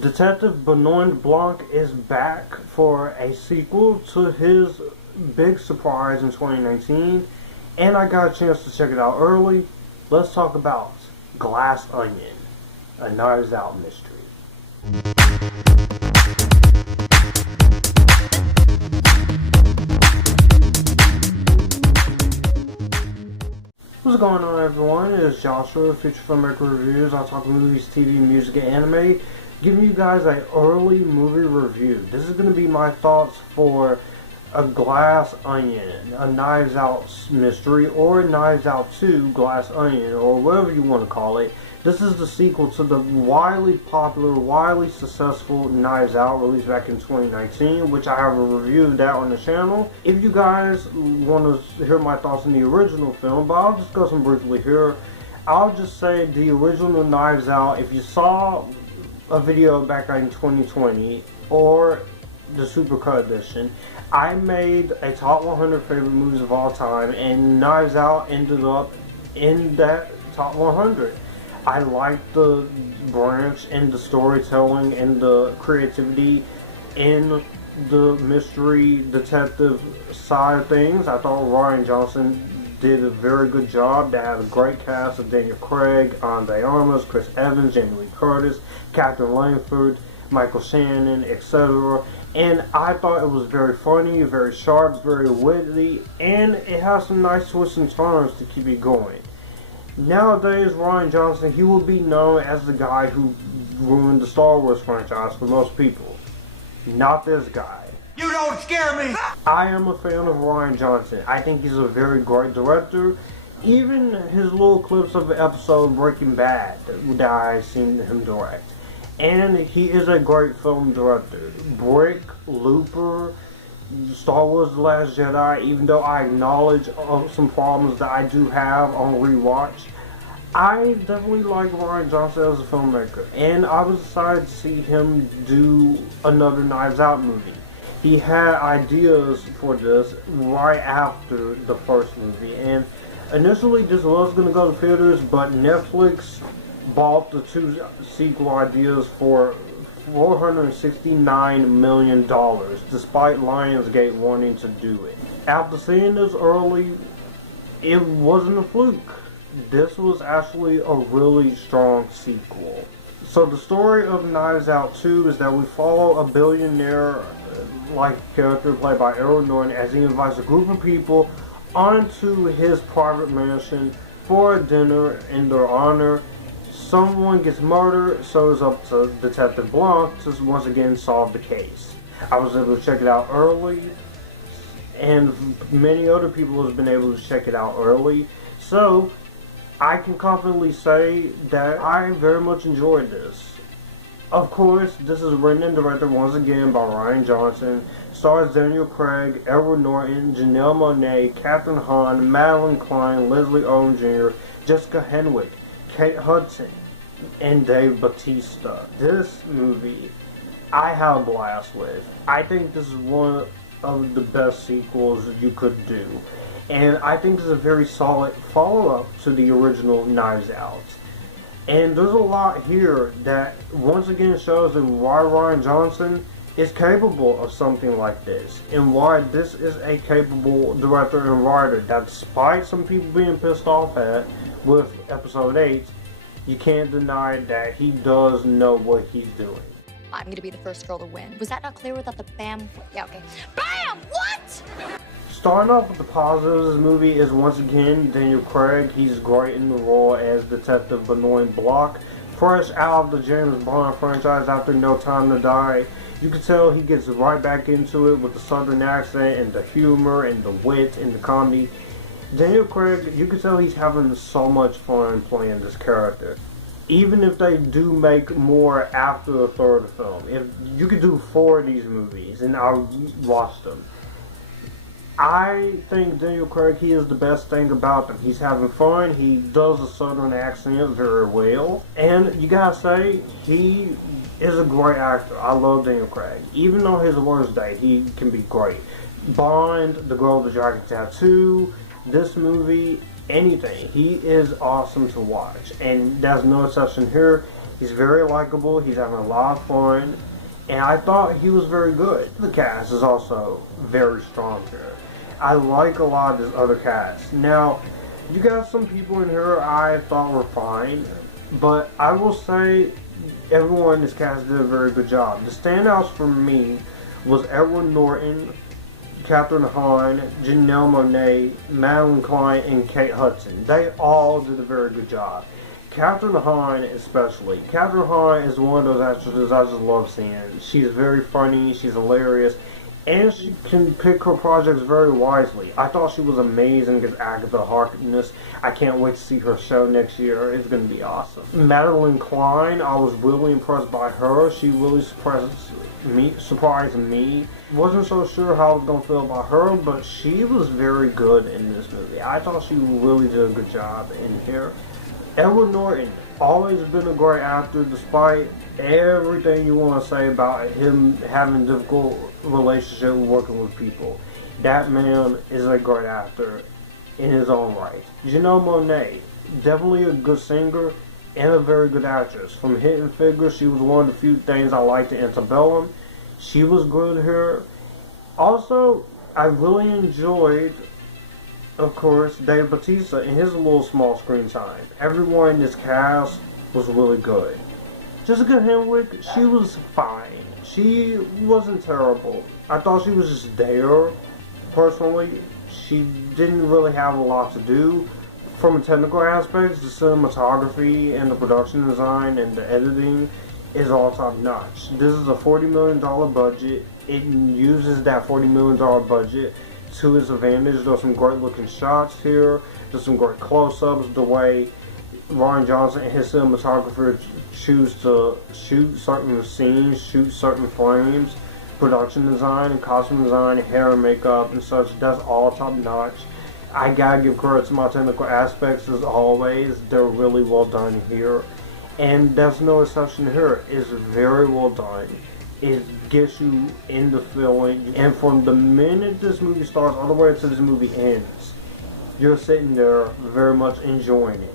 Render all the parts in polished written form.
Detective Benoit Blanc is back for a sequel to his big surprise in 2019, and I got a chance to check it out early. Let's talk about Glass Onion, a Knives Out mystery. What's going on, everyone? It's Joshua, Feature Filmmaker Reviews. I talk movies, TV, music, and anime, giving you guys an early movie review. This is going to be my thoughts for a Glass Onion, a Knives Out mystery, or Knives Out 2 Glass Onion, or whatever you want to call it. This is the sequel to the widely popular, widely successful Knives Out, released back in 2019, which I have a review of that on the channel. If you guys want to hear my thoughts on the original film, but I'll discuss them briefly here. I'll just say the original Knives Out, if you saw a video back in 2020, or the Supercut edition, I made a top 100 favorite movies of all time, and Knives Out ended up in that top 100. I liked the branch and the storytelling and the creativity in the mystery detective side of things. I thought Rian Johnson did a very good job. They had a great cast of Daniel Craig, Andre Armas, Chris Evans, Jamie Lee Curtis, Captain Langford, Michael Shannon, etc. And I thought it was very funny, very sharp, very witty, and it has some nice twists and turns to keep it going. Nowadays, Rian Johnson, he will be known as the guy who ruined the Star Wars franchise for most people. Not this guy. You don't scare me! I am a fan of Rian Johnson. I think he's a very great director. Even his little clips of the episode Breaking Bad that I've seen him direct. And he is a great film director. Brick, Looper, Star Wars The Last Jedi, even though I acknowledge some problems that I do have on rewatch, I definitely like Rian Johnson as a filmmaker. And I was excited to see him do another Knives Out movie. He had ideas for this right after the first movie, and initially this was going to go to theaters, but Netflix bought the two sequel ideas for $469 million, despite Lionsgate wanting to do it. After seeing this early, it wasn't a fluke. This was actually a really strong sequel. So the story of Knives Out 2 is that we follow a billionaire-like character played by Norton as he invites a group of people onto his private mansion for a dinner in their honor. Someone gets murdered, so it's up to Detective Blanc to once again solve the case. I was able to check it out early, and many other people have been able to check it out early, so I can confidently say that I very much enjoyed this. Of course, this is written and directed once again by Rian Johnson, stars Daniel Craig, Edward Norton, Janelle Monáe, Kathryn Hahn, Madelyn Cline, Odom Jr, Jessica Henwick, Kate Hudson, and Dave Bautista. This movie, I have a blast with. I think this is one of the best sequels you could do. And I think this is a very solid follow-up to the original Knives Out. And there's a lot here that once again shows that why Rian Johnson is capable of something like this, and why this is a capable director and writer that, despite some people being pissed off at with episode 8, you can't deny that he does know what he's doing. I'm gonna be the first girl to win. Was that not clear without the BAM? Yeah, okay. BAM! What? Starting off with the positives, this movie is once again Daniel Craig. He's great in the role as Detective Benoit Blanc. Fresh out of the James Bond franchise after No Time to Die, you can tell he gets right back into it with the southern accent and the humor and the wit and the comedy. Daniel Craig, you can tell he's having so much fun playing this character. Even if they do make more after the third film, if you could do 4 of these movies and I'll watch them, I think Daniel Craig, he is the best thing about them. He's having fun, he does a southern accent very well, and you gotta say, he is a great actor. I love Daniel Craig. Even on his worst day, he can be great. Bond, The Girl with the Dragon Tattoo, this movie, anything. He is awesome to watch, and there's no exception here. He's very likable, he's having a lot of fun, and I thought he was very good. The cast is also very strong here. I like a lot of this other cast. Now, you got some people in here I thought were fine, but I will say everyone in this cast did a very good job. The standouts for me was Edward Norton, Kathryn Hahn, Janelle Monáe, Madelyn Cline, and Kate Hudson. They all did a very good job. Kathryn Hahn especially. Kathryn Hahn is one of those actresses I just love seeing. She's very funny, she's hilarious, and she can pick her projects very wisely. I thought she was amazing as Agatha Harkness. I can't wait to see her show next year. It's going to be awesome. Madelyn Cline, I was really impressed by her. She really surprised me. Wasn't so sure how I was going to feel about her, but she was very good in this movie. I thought she really did a good job in here. Edward Norton, always been a great actor despite everything you want to say about him having a difficult relationship working with people. That man is a great actor in his own right. Janelle Monáe, definitely a good singer and a very good actress. From Hidden Figures, she was one of the few things I liked in Antebellum. She was good here. Also, I really enjoyed, of course, Dave Bautista and his little small screen time. Everyone in this cast was really good. Jessica Henwick, she was fine. She wasn't terrible. I thought she was just there, personally. She didn't really have a lot to do. From a technical aspect, the cinematography and the production design and the editing is all top notch. This is a $40 million budget. It uses that $40 million budget to its advantage. There's some great looking shots here. There's some great close-ups. The way Rian Johnson and his cinematographer choose to shoot certain scenes, shoot certain frames, production design and costume design, hair and makeup and such, that's all top notch. I gotta give credit to my technical aspects as always. They're really well done here, and that's no exception here. It's very well done. It gets you in the feeling, and from the minute this movie starts all the way to this movie ends, you're sitting there very much enjoying it.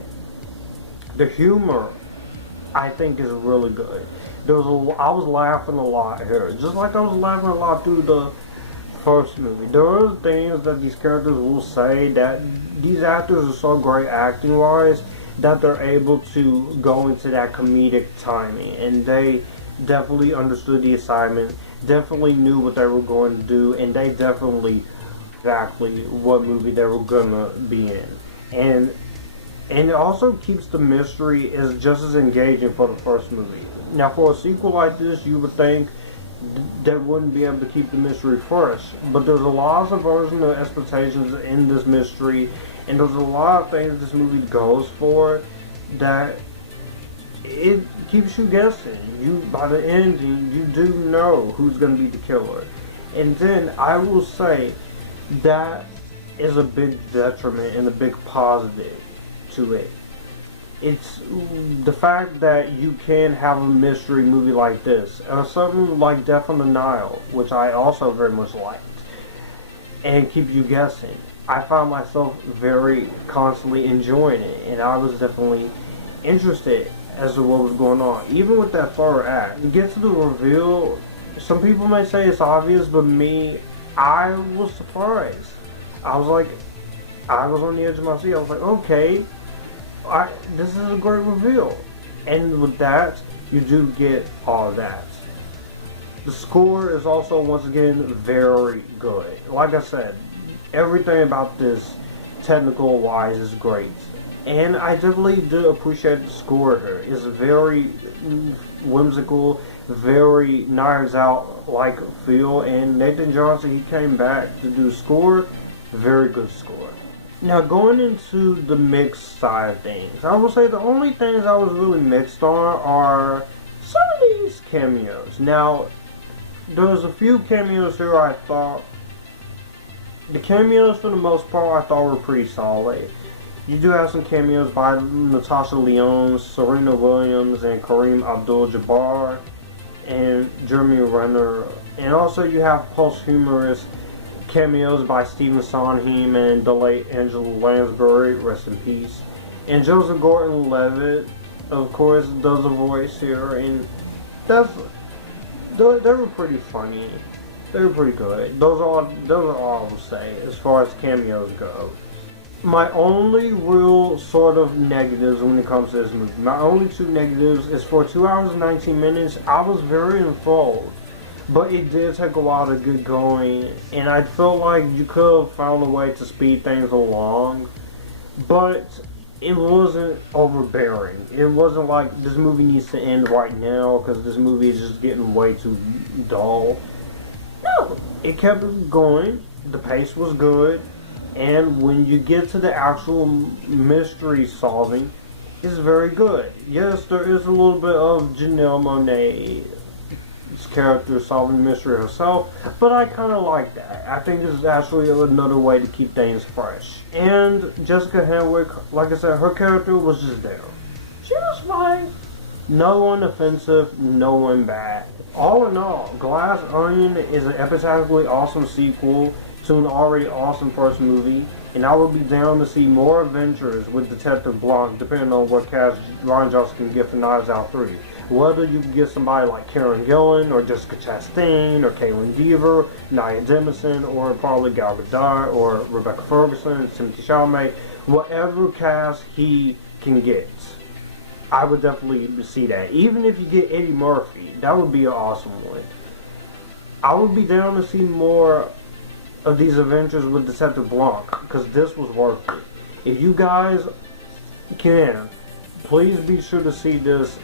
The humor, I think, is really good. I was laughing a lot here, just like I was laughing a lot through the first movie. There are things that these characters will say that these actors are so great acting wise that they're able to go into that comedic timing, and they definitely understood the assignment, definitely knew what they were going to do, and they definitely exactly what movie they were gonna be in. And it also keeps the mystery as just as engaging for the first movie. Now, for a sequel like this, you would think that wouldn't be able to keep the mystery fresh, but there's a lot of subversion of expectations in this mystery, and there's a lot of things this movie goes for that it keeps you guessing. By the ending, you do know who's going to be the killer. And then I will say that is a big detriment and a big positive to it. It's the fact that you can have a mystery movie like this, or something like Death on the Nile, which I also very much liked, and keep you guessing. I found myself very constantly enjoying it, and I was definitely interested as to what was going on. Even with that third act, you get to the reveal. Some people may say it's obvious, but me, I was surprised. I was on the edge of my seat. I was like, okay, this is a great reveal. And with that, you do get all of that. The score is also, once again, very good. Like I said, everything about this, technical wise, is great. And I definitely do appreciate the score here. It's very whimsical, very Knives Out-like feel. And Nathan Johnson, he came back to do score. Very good score. Now, going into the mixed side of things, I will say the only things I was really mixed on are some of these cameos. Now, there's a few cameos here I thought, the cameos for the most part I thought were pretty solid. You do have some cameos by Natasha Lyonne, Serena Williams, and Kareem Abdul-Jabbar, and Jeremy Renner. And also you have posthumous cameos by Stephen Sondheim and the late Angela Lansbury, rest in peace, and Joseph Gordon-Levitt, of course, does a voice here, and they were pretty funny. They were pretty good. Those are all I will say as far as cameos go. My only real sort of negatives when it comes to this movie, my only two negatives is for 2 hours and 19 minutes, I was very enthralled. But it did take a while to get going, and I felt like you could have found a way to speed things along, but it wasn't overbearing. It wasn't like this movie needs to end right now because this movie is just getting way too dull. No, it kept going, the pace was good, and when you get to the actual mystery solving, it's very good. Yes, there is a little bit of Janelle Monáe's character solving the mystery herself, but I kind of like that. I think this is actually another way to keep things fresh. And Jessica Henwick, like I said, her character was just there. She was fine. No one offensive, no one bad. All in all, Glass Onion is an episodically awesome sequel to an already awesome first movie, and I would be down to see more adventures with Detective Blanc, depending on what cast Rian Johnson can get for Knives Out 3. Whether you can get somebody like Karen Gillan, or Jessica Chastain, or Caitlin Dever, Nia Jameson, or probably Gal Gadot, or Rebecca Ferguson, Timothée Chalamet, whatever cast he can get, I would definitely see that. Even if you get Eddie Murphy, that would be an awesome one. I would be down to see more of these adventures with Detective Blanc, because this was worth it. If you guys can, please be sure to see this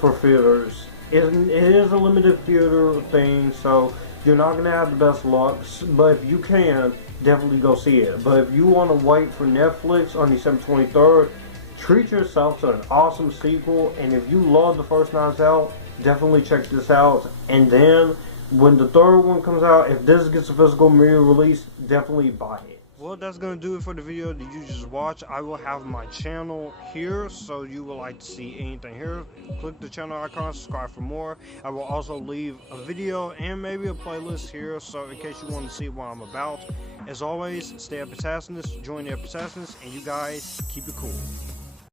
for theaters. It is a limited theater thing, so you're not going to have the best luck, but if you can, definitely go see it. But if you want to wait for Netflix on December 23rd, treat yourself to an awesome sequel, and if you love the first Knives Out, definitely check this out. And then, when the third one comes out, if this gets a physical media release, definitely buy it. Well, that's going to do it for the video that you just watched. I will have my channel here, so you would like to see anything here, click the channel icon, subscribe for more. I will also leave a video and maybe a playlist here, so in case you want to see what I'm about. As always, stay Epictasticness, join the Epictasticness, and you guys keep it cool.